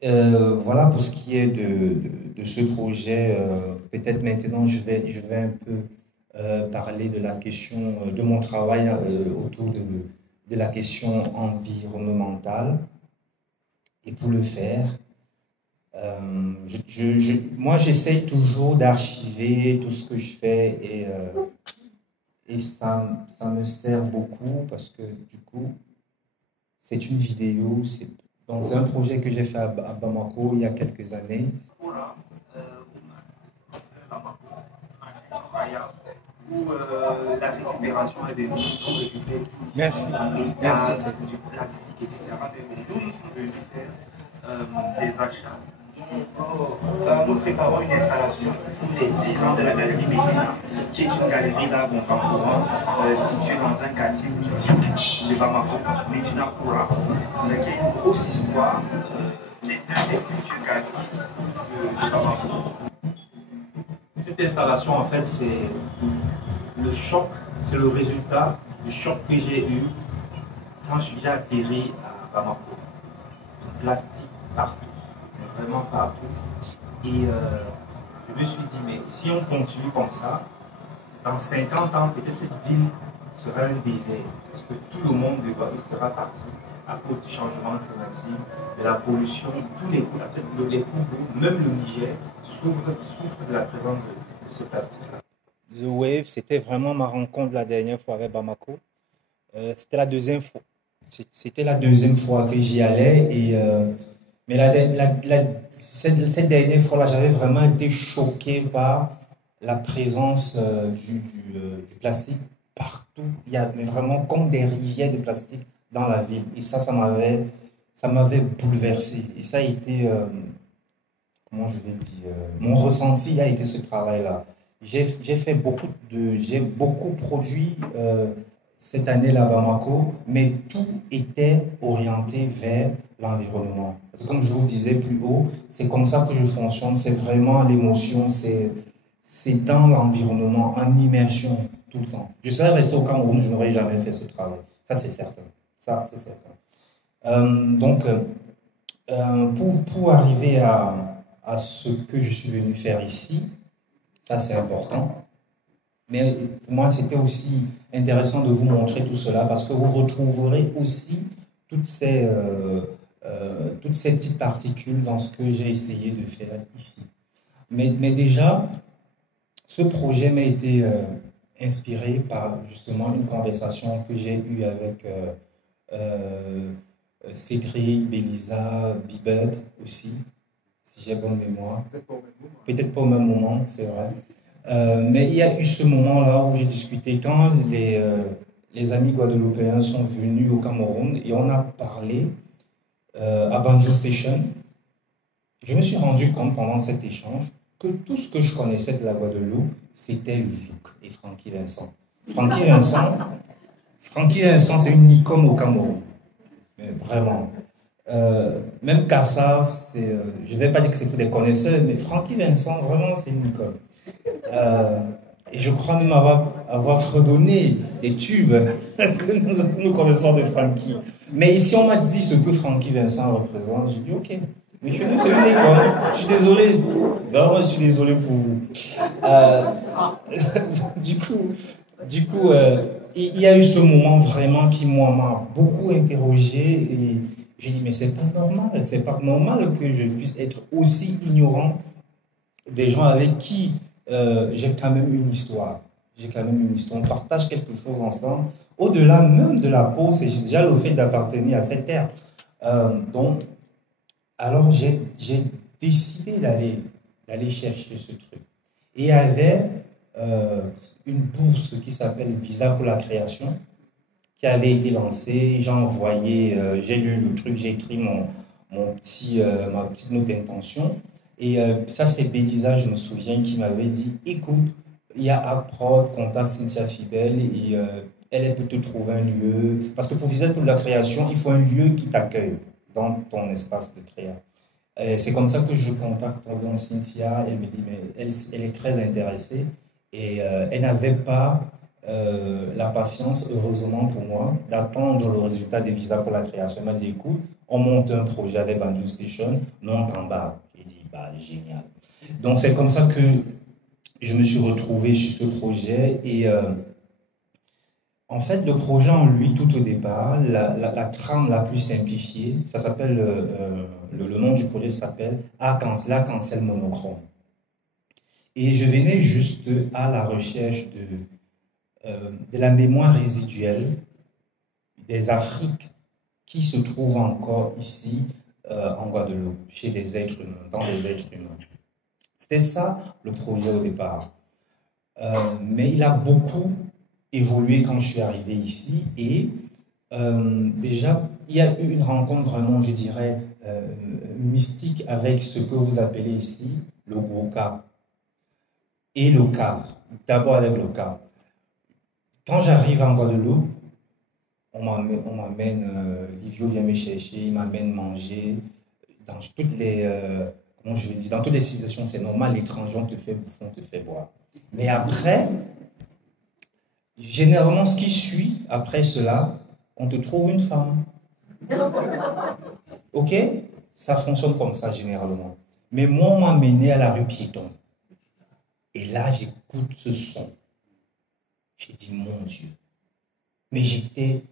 voilà pour ce qui est de ce projet. Peut-être maintenant, je vais un peu parler de la question, de mon travail autour de la question environnementale. Et pour le faire, moi, j'essaye toujours d'archiver tout ce que je fais et ça me sert beaucoup parce que du coup, c'est une vidéo, c'est dans un projet que j'ai fait à Bamako il y a quelques années. Où la récupération et des nous sont récupérés. Merci. Merci. Du plastique, etc. Mais nous sommes venus faire des achats. Nous préparons une installation pour les 10 ans de la galerie Médina, qui est une galerie d'art contemporain située dans un quartier mythique de Bamako, Médina Koura, qui a une grosse histoire, qui est un des plus vieux quartiers de Bamako. Cette installation, en fait, c'est le choc, c'est le résultat du choc que j'ai eu quand je suis atterri à Bamako. Plastique partout, vraiment partout. Et je me suis dit, mais si on continue comme ça, dans 50 ans, peut-être cette ville sera un désert. Parce que tout le monde sera parti à cause du changement climatique, de la pollution, tous les coups, même le Niger souffre de la présence de ce plastique-là. The Wave, c'était vraiment ma rencontre la dernière fois avec Bamako. C'était la deuxième fois. C'était la deuxième fois que j'y allais. Mais cette dernière fois-là, j'avais vraiment été choqué par la présence du plastique partout. Il y avait vraiment comme des rivières de plastique dans la ville. Et ça m'avait bouleversé. Et ça a été, comment je vais dire, mon ressenti a été ce travail-là. J'ai beaucoup produit cette année-là à Bamako, mais tout était orienté vers l'environnement. Parce que comme je vous disais plus haut, c'est comme ça que je fonctionne, c'est vraiment l'émotion, c'est dans l'environnement, en immersion tout le temps. Je serais resté au Cameroun, je n'aurais jamais fait ce travail. Ça, c'est certain. Ça, c'est certain. Donc, pour arriver à ce que je suis venu faire ici, ça, c'est important. Mais pour moi, c'était aussi intéressant de vous montrer tout cela parce que vous retrouverez aussi toutes ces petites particules dans ce que j'ai essayé de faire ici. Mais déjà, ce projet m'a été inspiré par justement une conversation que j'ai eue avec Cédric, Bélisa, Bibed aussi, si j'ai bonne mémoire. Peut-être pas au même moment, c'est vrai. Mais il y a eu ce moment-là où j'ai discuté quand les amis guadeloupéens sont venus au Cameroun et on a parlé à Banjul Station. Je me suis rendu compte pendant cet échange que tout ce que je connaissais de la Guadeloupe, c'était le zouk et Francky Vincent. Francky Vincent, c'est une icône au Cameroun. Mais vraiment. Même Kassav, je ne vais pas dire que c'est pour des connaisseurs, mais Francky Vincent, vraiment, c'est une icône. Et je crois même avoir fredonné des tubes que nous connaissons de Francky. Mais ici, on m'a dit ce que Francky Vincent représente. J'ai dit, ok. Mais chez nous, c'est une école. Je suis désolé. Vraiment, je suis désolé pour vous. Du coup, il y a eu ce moment vraiment qui, moi, m'a beaucoup interrogé. Et j'ai dit, mais c'est pas normal. C'est pas normal que je puisse être aussi ignorant des gens avec qui j'ai quand même une histoire. On partage quelque chose ensemble. Au-delà même de la peau, c'est déjà le fait d'appartenir à cette terre. Alors, j'ai décidé d'aller chercher ce truc. Et il y avait une bourse qui s'appelle Visa pour la création, qui avait été lancée. J'ai envoyé, j'ai lu le truc, j'ai écrit ma petite note d'intention. Et ça, c'est Bélisa, je me souviens, qui m'avait dit, écoute, il y a ArtProd, contacte Cynthia Fibel, et elle peut te trouver un lieu. Parce que pour Visa pour la création, il faut un lieu qui t'accueille. dans ton espace de créa. C'est comme ça que je contacte Cynthia. Elle me dit, mais elle est très intéressée et elle n'avait pas la patience, heureusement pour moi, d'attendre le résultat des visas pour la création. Elle m'a dit, écoute, on monte un projet avec Banjul Station, nous on t'embarque. J'ai dit, bah génial. Donc c'est comme ça que je me suis retrouvé sur ce projet et en fait, le projet en lui, tout au départ, la trame la plus simplifiée, ça s'appelle, le nom du projet s'appelle l'arc-en-ciel monochrome. Et je venais juste à la recherche de la mémoire résiduelle des Afriques qui se trouvent encore ici, en Guadeloupe, chez des êtres humains, dans des êtres humains. C'était ça le projet au départ. Mais il a beaucoup évolué quand je suis arrivé ici et déjà il y a eu une rencontre vraiment, je dirais, mystique avec ce que vous appelez ici le Gwoka et le Ka. D'abord avec le Ka. Quand j'arrive en Guadeloupe, on m'amène, Livio vient me chercher, il m'amène manger dans toutes les, comment je vais dire, dans toutes les civilisations, c'est normal, l'étranger on te fait bouffer, on te fait boire. Mais après, généralement, ce qui suit après cela, on te trouve une femme. Ok? Ça fonctionne comme ça généralement. Mais moi, on m'a amené à la rue Piéton. Et là, j'écoute ce son. J'ai dit, mon Dieu. Mais j'étais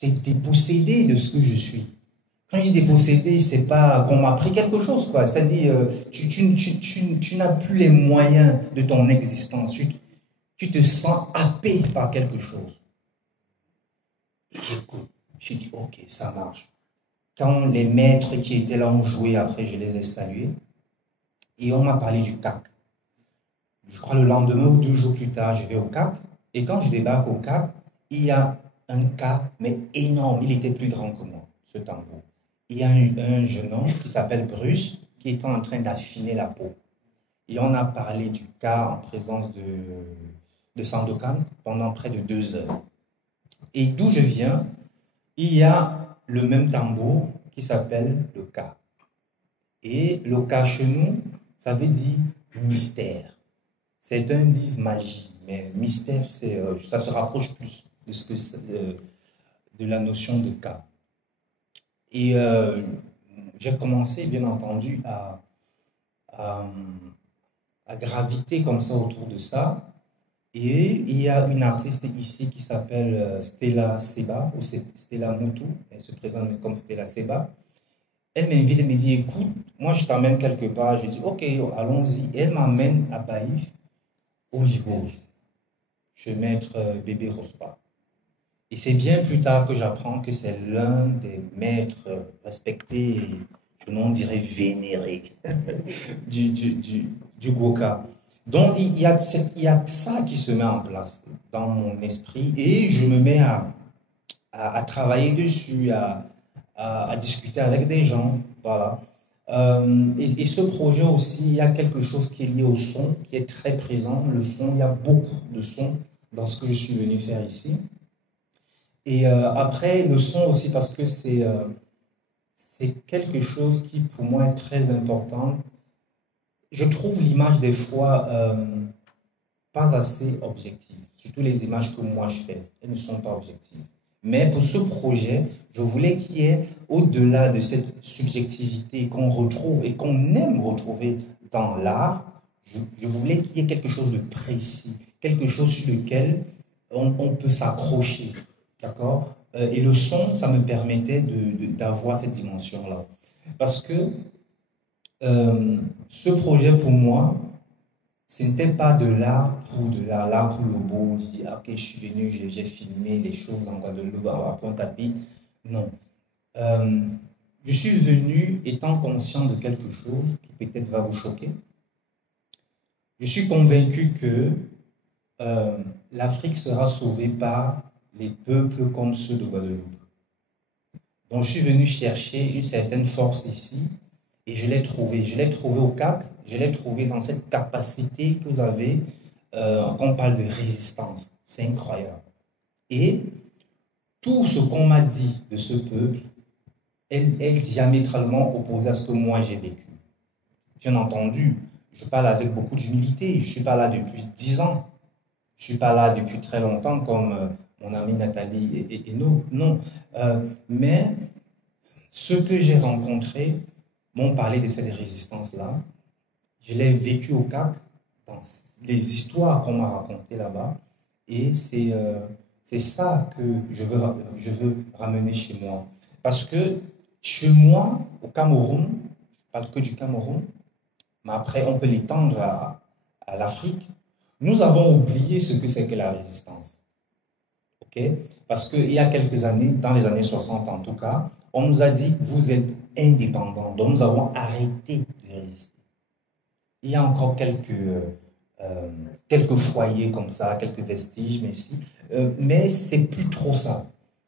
dépossédé de ce que je suis. Quand je dis dépossédé, c'est pas qu'on m'a pris quelque chose, quoi. C'est-à-dire, tu n'as plus les moyens de ton existence. Tu te sens happé par quelque chose. Et j'écoute. J'ai dit, ok, ça marche. Quand les maîtres qui étaient là ont joué, après, je les ai salués. Et on m'a parlé du CAC. Je crois le lendemain ou 2 jours plus tard, je vais au CAC. Et quand je débarque au CAC, il y a un cas, mais énorme. Il était plus grand que moi, ce tambour. Il y a un jeune homme qui s'appelle Bruce, qui était en train d'affiner la peau. Et on a parlé du cas en présence de Sandokan pendant près de 2 heures. Et d'où je viens, il y a le même tambour qui s'appelle le Ka. Et le Ka chez nous, ça veut dire mystère. Certains disent magie, mais mystère, ça se rapproche plus de la notion de Ka. Et j'ai commencé, bien entendu, à graviter comme ça autour de ça. Et il y a une artiste ici qui s'appelle Stella Seba, ou Stella Moutou, elle se présente comme Stella Seba. Elle m'invite, elle me dit, écoute, moi je t'emmène quelque part. Je dis, ok, allons-y. Elle m'emmène à Baïf, au Ligos, chez maître Bébé Rospa. Et c'est bien plus tard que j'apprends que c'est l'un des maîtres respectés, je n'en dirais vénérés, du Gwoka. Donc il y a ça qui se met en place dans mon esprit et je me mets à travailler dessus, à discuter avec des gens. Voilà. Et ce projet aussi, il y a quelque chose qui est lié au son, qui est très présent. Le son, il y a beaucoup de son dans ce que je suis venu faire ici. Et après, le son aussi, parce que c'est quelque chose qui, pour moi, est très important. Je trouve l'image, des fois, pas assez objective. Surtout les images que moi, je fais. Elles ne sont pas objectives. Mais pour ce projet, je voulais qu'il y ait, au-delà de cette subjectivité qu'on retrouve et qu'on aime retrouver dans l'art, je voulais qu'il y ait quelque chose de précis, quelque chose sur lequel on peut s'accrocher. D'accord? Et le son, ça me permettait d'avoir cette dimension-là. Parce que ce projet, pour moi, ce n'était pas de l'art pour le beau. Je dis, ok, je suis venu, j'ai filmé les choses en Guadeloupe, à Pointe-à-Pitre. Non. Je suis venu étant conscient de quelque chose qui peut-être va vous choquer. Je suis convaincu que l'Afrique sera sauvée par les peuples comme ceux de Guadeloupe. Donc je suis venu chercher une certaine force ici et je l'ai trouvé. Je l'ai trouvé au CAC, je l'ai trouvé dans cette capacité que vous avez quand on parle de résistance. C'est incroyable. Et tout ce qu'on m'a dit de ce peuple, elle est diamétralement opposée à ce que moi j'ai vécu. Bien entendu, je parle avec beaucoup d'humilité. Je ne suis pas là depuis 10 ans. Je ne suis pas là depuis très longtemps comme mon amie Nathalie et nous. Non. Mais ceux que j'ai rencontrés m'ont parlé de cette résistance-là. Je l'ai vécu au CAC, dans les histoires qu'on m'a racontées là-bas. Et c'est ça que je veux ramener chez moi. Parce que chez moi, au Cameroun, je ne parle que du Cameroun, mais après on peut l'étendre à l'Afrique, nous avons oublié ce que c'est que la résistance. Okay? Parce qu'il y a quelques années, dans les années 60 en tout cas, on nous a dit vous êtes indépendants, donc nous avons arrêté de résister. Il y a encore quelques foyers comme ça, quelques vestiges, mais c'est plus trop ça.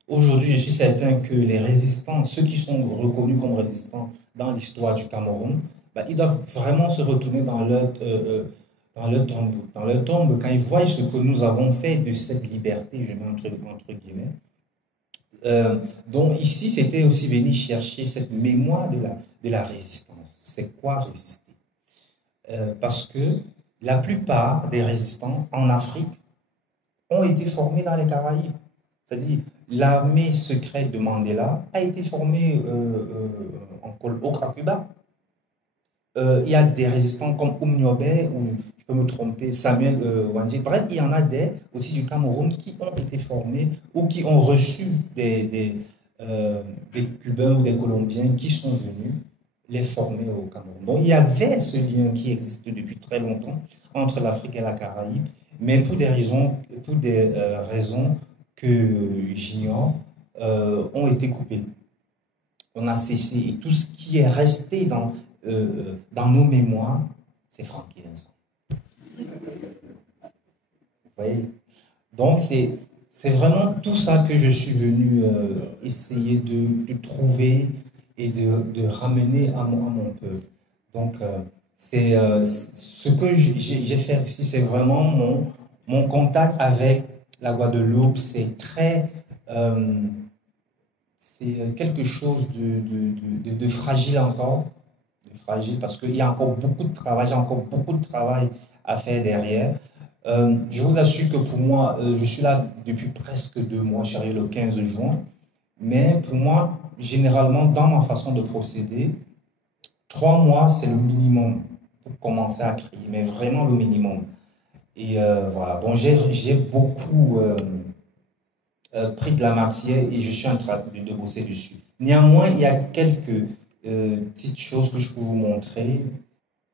Aujourd'hui, je suis certain que les résistants, ceux qui sont reconnus comme résistants dans l'histoire du Cameroun, ils doivent vraiment se retourner dans leur tombe quand ils voient ce que nous avons fait de cette liberté, je mets entre guillemets. Donc ici, c'était aussi venir chercher cette mémoire de la résistance. C'est quoi résister? Parce que la plupart des résistants en Afrique ont été formés dans les Caraïbes. C'est-à-dire, l'armée secrète de Mandela a été formée à Cuba. Il y a des résistants comme Oumniobé, ou je peux me tromper, Samuel Wandji. Bref, il y en a aussi du Cameroun qui ont été formés ou qui ont reçu des Cubains ou des Colombiens qui sont venus les former au Cameroun. Donc il y avait ce lien qui existe depuis très longtemps entre l'Afrique et la Caraïbe, mais pour des raisons que j'ignore, ont été coupées. On a cessé, et tout ce qui est resté dans nos mémoires, c'est Frankie Vincent. Vous voyez? Donc c'est vraiment tout ça que je suis venu essayer de trouver et de ramener à mon peuple. Donc ce que j'ai fait ici, c'est vraiment mon contact avec la Guadeloupe. C'est c'est quelque chose de fragile encore. Fragile parce qu'il y a encore beaucoup de travail, j'ai encore beaucoup de travail à faire derrière. Je vous assure que pour moi, je suis là depuis presque 2 mois, je suis arrivé le 15 juin, mais pour moi, généralement, dans ma façon de procéder, 3 mois, c'est le minimum pour commencer à créer, mais vraiment le minimum. Et voilà, donc j'ai beaucoup pris de la matière et je suis en train de bosser dessus. Néanmoins, il y a quelques petites choses que je peux vous montrer.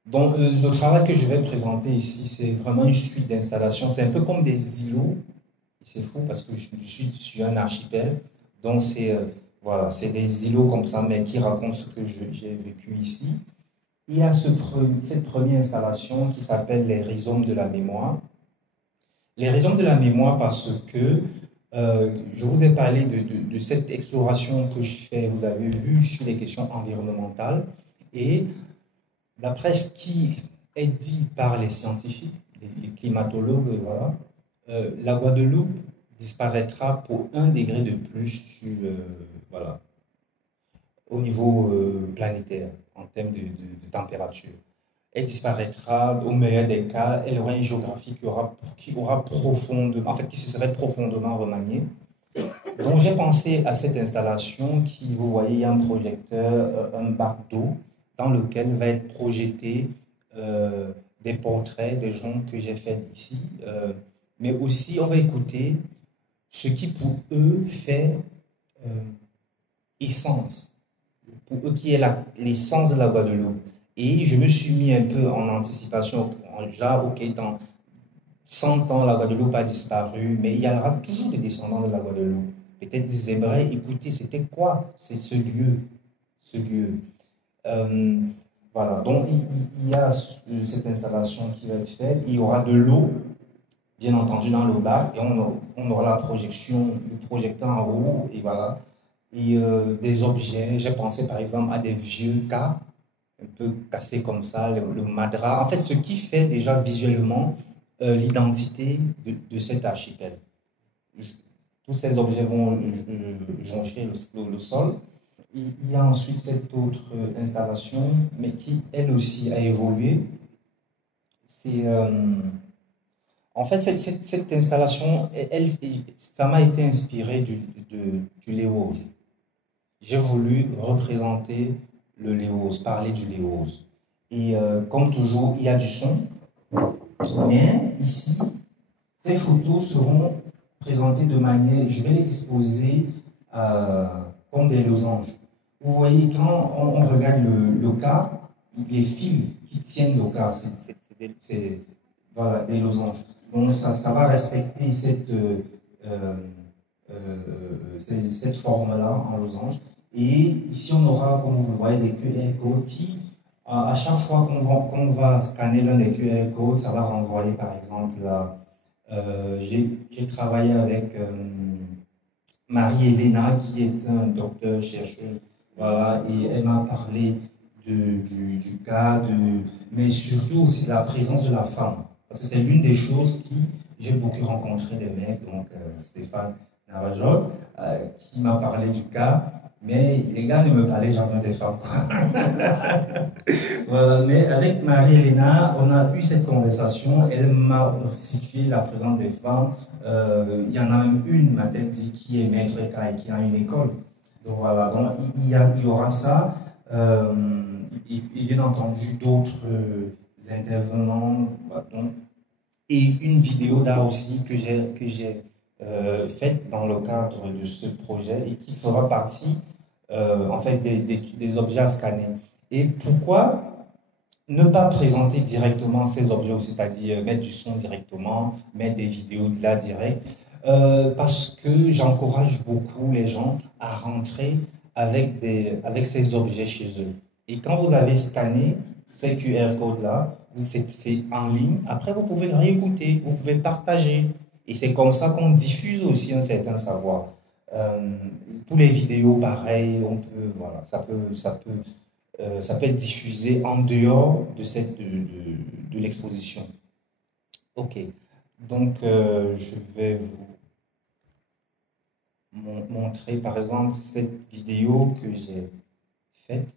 Donc, le travail que je vais présenter ici, c'est vraiment une suite d'installations. C'est un peu comme des îlots. C'est fou parce que je suis sur un archipel. Donc, voilà, c'est des îlots comme ça, mais qui racontent ce que j'ai vécu ici. Il y a cette première installation qui s'appelle les rhizomes de la mémoire. Les rhizomes de la mémoire parce que je vous ai parlé de cette exploration que je fais, vous avez vu, sur les questions environnementales. Et d'après ce qui est dit par les scientifiques, les climatologues, voilà, la Guadeloupe disparaîtra pour 1 degré de plus voilà, au niveau planétaire, en termes de température. Elle disparaîtra au meilleur des cas, elle aura une géographie qui se serait profondément remaniée. Donc j'ai pensé à cette installation qui, vous voyez, il y a un projecteur, un bac d'eau dans lequel va être projeté des portraits des gens que j'ai fait ici, mais aussi on va écouter ce qui pour eux fait essence, pour eux qui est l'essence de la Guadeloupe. Et je me suis mis un peu en anticipation, genre, ok, dans 100 ans, la Guadeloupe a disparu, mais il y aura toujours des descendants de la Guadeloupe. Peut-être ils aimeraient écouter, c'était quoi ce lieu. Voilà, donc il y a cette installation qui va être faite. Il y aura de l'eau, bien entendu, dans le bac, et on aura la projection, le projecteur en haut, et voilà. Et des objets, j'ai pensé par exemple à des vieux cas, un peu cassés comme ça, le madras. En fait, ce qui fait déjà visuellement l'identité de cet archipel. Tous ces objets vont joncher le sol. il y a ensuite cette autre installation, mais qui, elle aussi, a évolué. C'est, en fait, cette installation, ça m'a été inspiré du Léos. J'ai voulu représenter le Léos, parler du Léos. Et comme toujours, il y a du son. Mais ici, ces photos seront présentées de manière, je vais les disposer comme des losanges. Vous voyez, quand on regarde le cas, les fils qui tiennent le cas, c'est voilà, des losanges. Donc ça va respecter cette forme-là en losange. Et ici, on aura, comme vous le voyez, des QR codes qui, à chaque fois qu'on va scanner l'un des QR codes, ça va renvoyer, par exemple, j'ai travaillé avec Marie-Hélène, qui est un docteur chercheur, voilà, et elle m'a parlé du cas, mais surtout aussi de la présence de la femme. Parce que c'est l'une des choses j'ai beaucoup rencontré des mecs, donc Stéphane Navajot, qui m'a parlé du cas, mais les gars ne me parlaient jamais des femmes. Voilà, mais avec Marie-Hélène, on a eu cette conversation, elle m'a situé la présence des femmes. Il y en a une, m'a-t-elle dit, qui est maître et qui a une école. Donc voilà, donc il y aura ça. Et bien entendu d'autres intervenants. Donc, et une vidéo là aussi que j'ai faite dans le cadre de ce projet et qui fera partie en fait des objets à scanner. Et pourquoi ne pas présenter directement ces objets aussi, c'est-à-dire mettre du son directement, mettre des vidéos de là direct, parce que j'encourage beaucoup les gens à rentrer avec ces objets chez eux. Et quand vous avez scanné ces QR codes-là, c'est en ligne, après vous pouvez le réécouter, vous pouvez partager. Et c'est comme ça qu'on diffuse aussi un certain savoir. Pour les vidéos, pareil, voilà, ça peut être diffusé en dehors de l'exposition. Ok, donc je vais vous montrer par exemple cette vidéo que j'ai faite.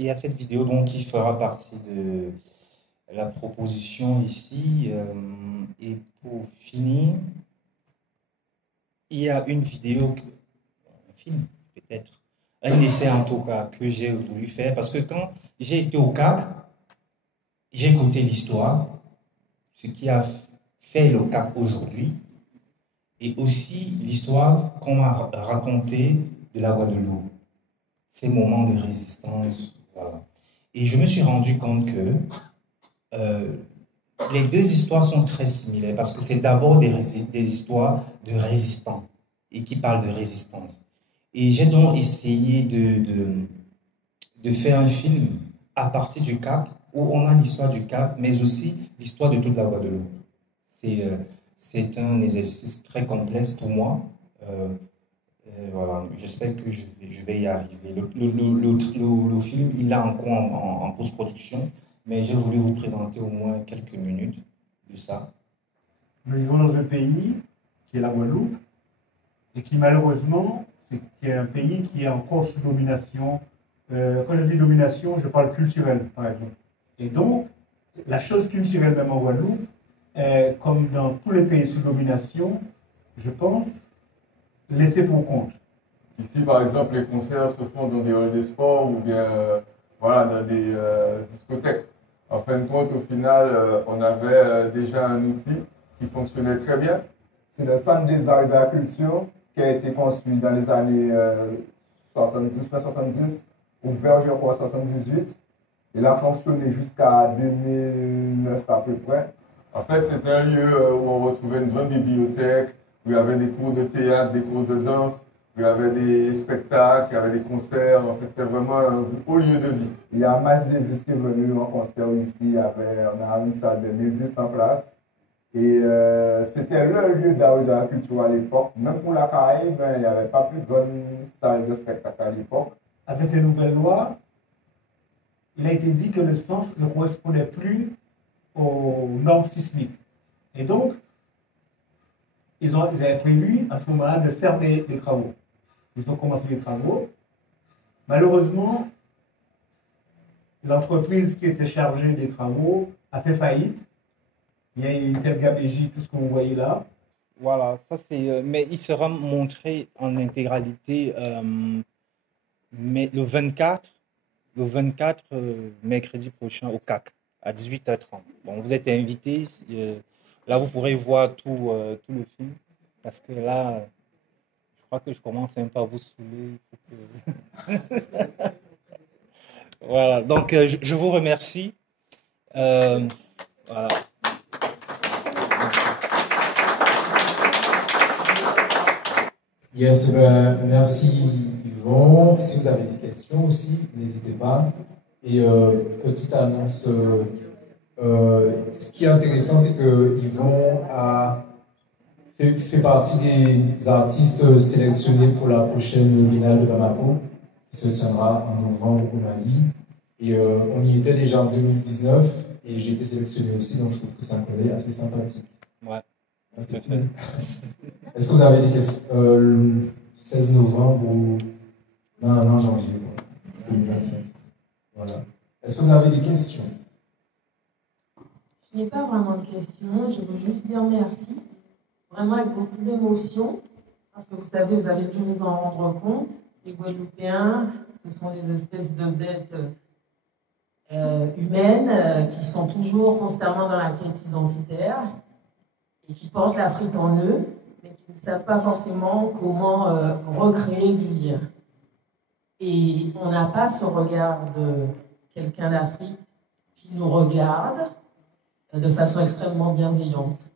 Il y a cette vidéo donc qui fera partie de la proposition ici. Et pour finir, il y a une vidéo, un film peut-être, un essai en tout cas que j'ai voulu faire parce que quand j'ai été au CAC, j'ai écouté l'histoire, ce qui a fait le CAC aujourd'hui, et aussi l'histoire qu'on m'a racontée de la Guadeloupe, ces moments de résistance. Voilà. Et je me suis rendu compte que les deux histoires sont très similaires parce que c'est d'abord des histoires de résistants et qui parlent de résistance. Et j'ai donc essayé de faire un film à partir du Cap où on a l'histoire du Cap, mais aussi l'histoire de toute la Guadeloupe. C'est un exercice très complexe pour moi. Voilà, j'espère que je vais y arriver. Le film, il est en post-production, mais j'ai voulu vous présenter au moins quelques minutes de ça. Nous vivons dans un pays qui est la Guadeloupe et qui malheureusement, est un pays qui est encore sous domination. Quand je dis domination, je parle culturelle, par exemple. Et donc, la chose culturelle même en Guadeloupe, comme dans tous les pays sous domination, je pense, laissé pour compte. Ici, par exemple, les concerts se font dans des halls de sport ou bien voilà, dans des discothèques. En fin de compte, au final, on avait déjà un outil qui fonctionnait très bien. C'est le Centre des arts et de la culture qui a été construit dans les années 70, ouvert, je crois, en 1978. Il a fonctionné jusqu'à 2009 à peu près. En fait, c'était un lieu où on retrouvait une grande bibliothèque, où il y avait des cours de théâtre, des cours de danse, où il y avait des spectacles, il y avait des concerts. En fait, c'était vraiment un beau lieu de vie. Il y a Miles Davis qui est venu en concert ici. On a une salle de 1200 places. Et c'était le lieu de la culture à l'époque. Même pour la Caraïbe, il n'y avait pas plus grande salle de spectacle à l'époque. Avec les nouvelles lois, il a été dit que le centre ne correspondait plus aux normes sismiques. Et donc, ils avaient prévu à ce moment-là de faire des travaux. Ils ont commencé les travaux. Malheureusement, l'entreprise qui était chargée des travaux a fait faillite. Il y a une telle gabegie, tout ce que vous voyez là. Voilà, ça c'est. Mais il sera montré en intégralité mais le 24 mercredi prochain au CAC à 18h30. Bon, vous êtes invités. Là, vous pourrez voir tout le film parce que là, je crois que je commence un peu à vous saouler. Voilà, donc je vous remercie. Voilà. Yes, merci Yvon. Si vous avez des questions aussi, n'hésitez pas. Et petite annonce, ce qui est intéressant, c'est que Yvon fait partie des artistes sélectionnés pour la prochaine Biennale de Bamako, qui se tiendra en novembre au Mali. Et on y était déjà en 2019, et j'ai été sélectionné aussi, donc je trouve que c'est un collègue assez sympathique. Ouais. Est-ce que vous avez des questions 16 novembre ou 1 janvier 2025. Voilà. Est-ce que vous avez des questions? Je n'ai pas vraiment de questions. Je veux juste dire merci. Vraiment avec beaucoup d'émotion. Parce que vous savez, vous avez dû vous en rendre compte. Les Guadeloupéens, ce sont des espèces de bêtes humaines qui sont toujours constamment dans la quête identitaire et qui portent l'Afrique en eux, mais qui ne savent pas forcément comment recréer du lien. Et on n'a pas ce regard de quelqu'un d'Afrique qui nous regarde de façon extrêmement bienveillante.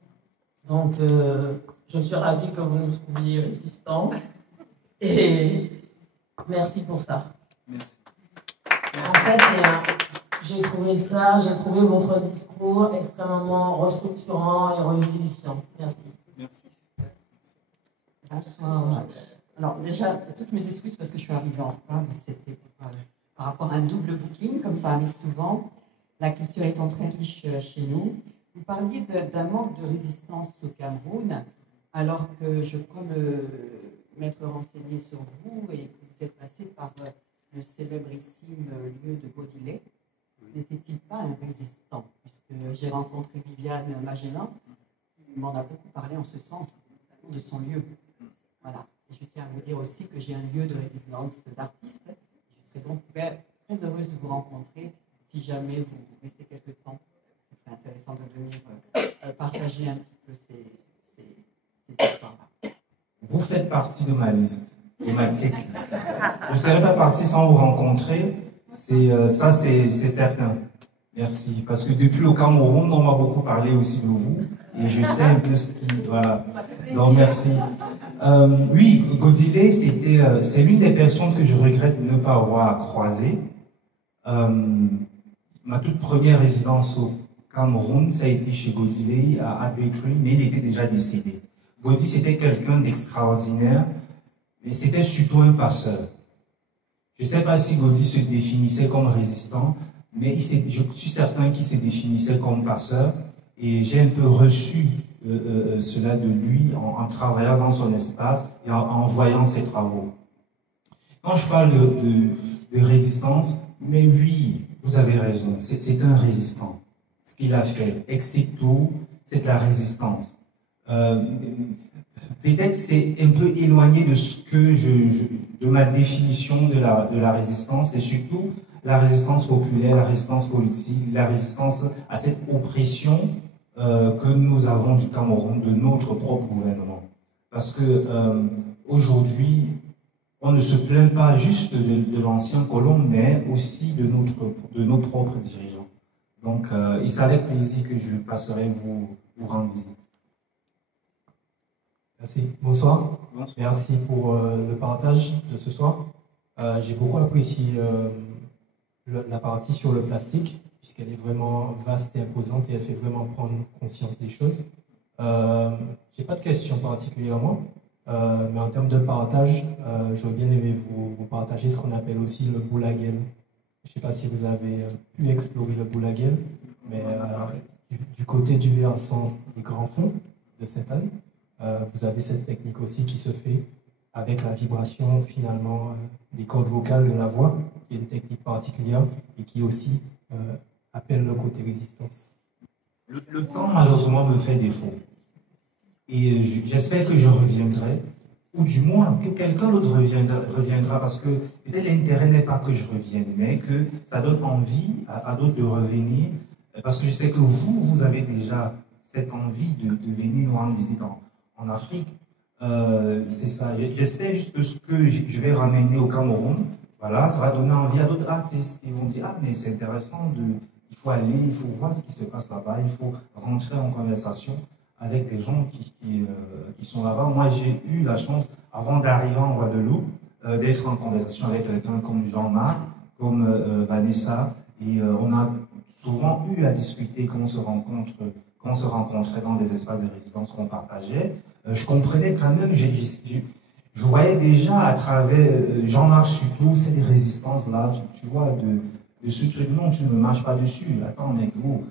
Donc, je suis ravie que vous nous trouviez résistants. Et merci pour ça. Merci. En fait, j'ai trouvé votre discours extrêmement restructurant et revivifiant. Merci. Merci. Bonsoir. Alors déjà, toutes mes excuses parce que je suis arrivée en retard, c'était par rapport à un double booking, comme ça arrive souvent. La culture étant très riche chez nous. Vous parliez d'un manque de résistance au Cameroun, alors que je crois m'être renseignée sur vous et que vous êtes passé par le célébrissime lieu de Bodilé. N'était-il pas un résistant? Puisque j'ai rencontré Viviane Magellan, qui m'en a beaucoup parlé en ce sens, de son lieu. Voilà. Et je tiens à vous dire aussi que j'ai un lieu de résidence d'artistes. Je serais donc très heureuse de vous rencontrer si jamais vous restez quelque temps. Ce serait intéressant de venir partager un petit peu ces histoires-là. Vous faites partie de ma liste, de ma checklist. Je ne serais pas parti sans vous rencontrer, ça c'est certain. Merci. Parce que depuis le Cameroun, on m'a beaucoup parlé aussi de vous. Et je sais un peu ce qui... Voilà. Donc merci. Oui, Godilé, c'est l'une des personnes que je regrette de ne pas avoir croisées. Ma toute première résidence au Cameroun, ça a été chez Godilé à Adwetry, mais il était déjà décédé. Godi, c'était quelqu'un d'extraordinaire, mais c'était surtout un passeur. Je ne sais pas si Godi se définissait comme résistant, mais je suis certain qu'il se définissait comme passeur, et j'ai un peu reçu cela de lui en travaillant dans son espace et en voyant ses travaux. Quand je parle de résistance, mais oui, vous avez raison, c'est un résistant. Ce qu'il a fait, excepto, c'est de la résistance. Peut-être c'est un peu éloigné de ce que de ma définition de la résistance, et surtout la résistance populaire, la résistance politique, la résistance à cette oppression que nous avons du Cameroun, de notre propre gouvernement. Parce que aujourd'hui, on ne se plaint pas juste de l'ancien colon, mais aussi de nos propres dirigeants. Donc, il c'est avec plaisir que je passerai vous rendre visite. Merci. Bonsoir. Merci pour le partage de ce soir. J'ai beaucoup apprécié la partie sur le plastique, puisqu'elle est vraiment vaste et imposante et elle fait vraiment prendre conscience des choses. J'ai pas de questions particulièrement, mais en termes de partage, j'aurais bien aimé vous partager ce qu'on appelle aussi le boulagel. Je ne sais pas si vous avez pu explorer le boulagel, mais du côté du versant des grands fonds de Sainte-Anne, vous avez cette technique aussi qui se fait avec la vibration finalement des cordes vocales de la voix, qui est une technique particulière et qui aussi appelle le côté résistance. Le temps malheureusement me fait défaut. Et j'espère que je reviendrai, ou du moins que quelqu'un d'autre reviendra, parce que peut-être l'intérêt n'est pas que je revienne, mais que ça donne envie à d'autres de revenir, parce que je sais que vous avez déjà cette envie de venir nous rendre visite en Afrique. C'est ça. J'espère juste que ce que je vais ramener au Cameroun, voilà, ça va donner envie à d'autres artistes. Ils vont dire, ah, mais c'est intéressant, il faut aller, il faut voir ce qui se passe là-bas, il faut rentrer en conversation avec des gens qui sont là-bas. Moi, j'ai eu la chance, avant d'arriver en Guadeloupe, d'être en conversation avec quelqu'un comme Jean-Marc, comme Vanessa, et on a souvent eu à discuter quand on se rencontrait dans des espaces de résidence qu'on partageait. Je comprenais quand même, je voyais déjà à travers Jean-Marc surtout, c'est des résistances-là, tu vois, de ce truc, non, tu ne marches pas dessus, attends, mec, gros.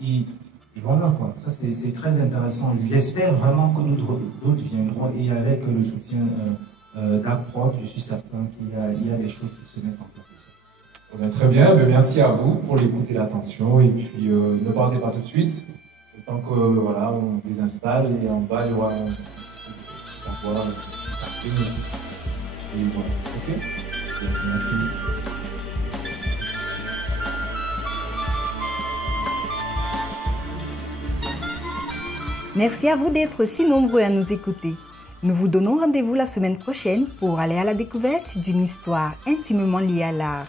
Et voilà, quoi. Ça, c'est très intéressant. J'espère vraiment que d'autres viendront, et avec le soutien d'APROC, je suis certain qu'il y a des choses qui se mettent en place. Bien, très bien, merci à vous pour l'écoute et l'attention. Et puis, ne partez pas tout de suite. Le temps que voilà, on se désinstalle, et en bas, il y aura un voix. Et voilà, ok? Merci. Merci à vous d'être si nombreux à nous écouter. Nous vous donnons rendez-vous la semaine prochaine pour aller à la découverte d'une histoire intimement liée à l'art.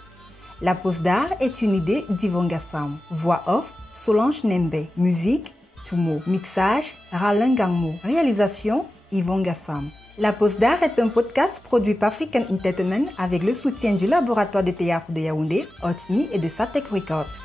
La pause d'art est une idée d'Yvon Gassam. Voix off, Solange Nembe. Musique, Tumo. Mixage, Ralin Gangmo. Réalisation, Yvon Gassam. La pause d'art est un podcast produit par African Entertainment avec le soutien du laboratoire de théâtre de Yaoundé, Otni et de Satek Records.